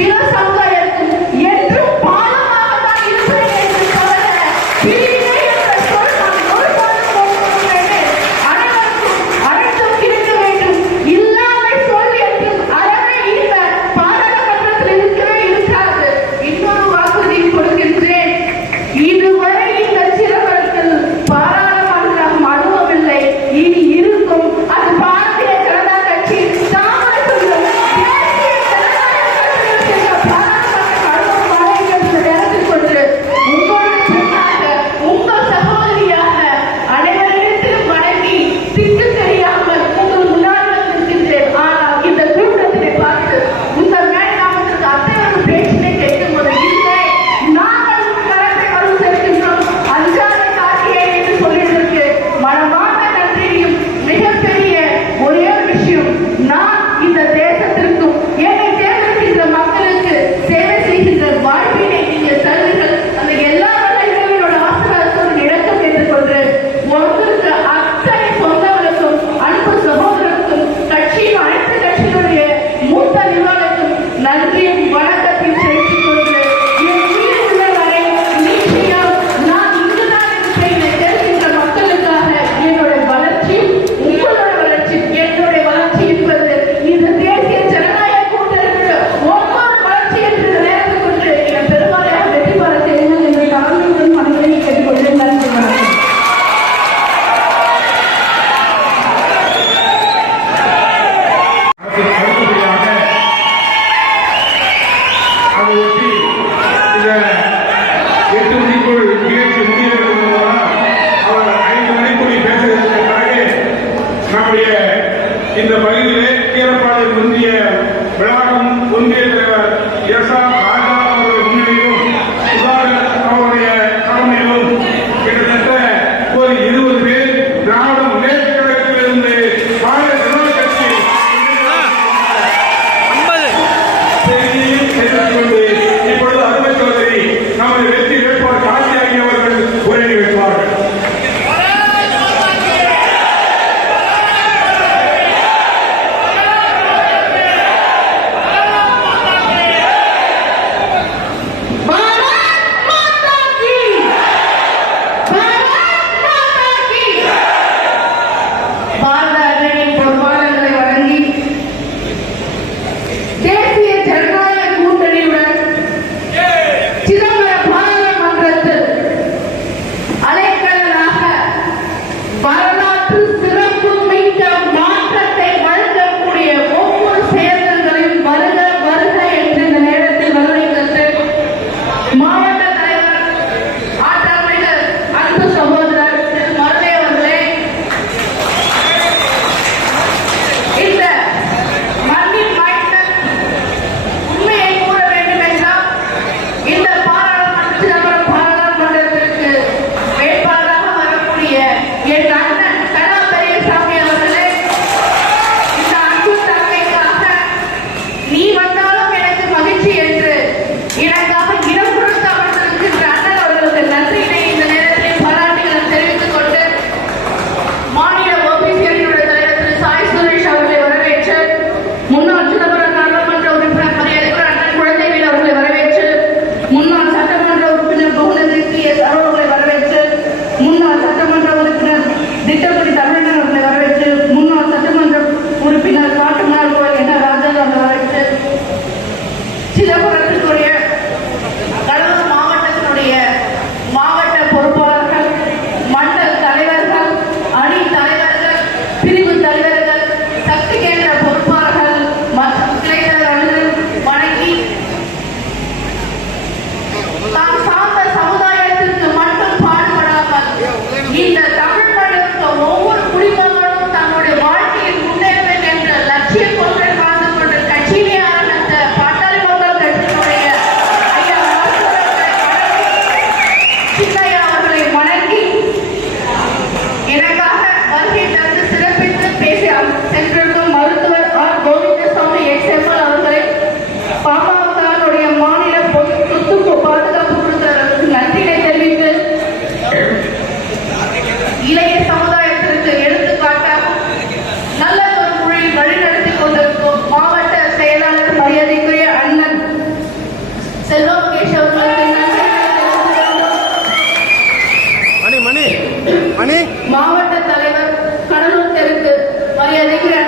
Bila மாவட்ட தலைவர் கடலூர் தெற்கு மரியாதைக்குரிய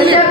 Поехали!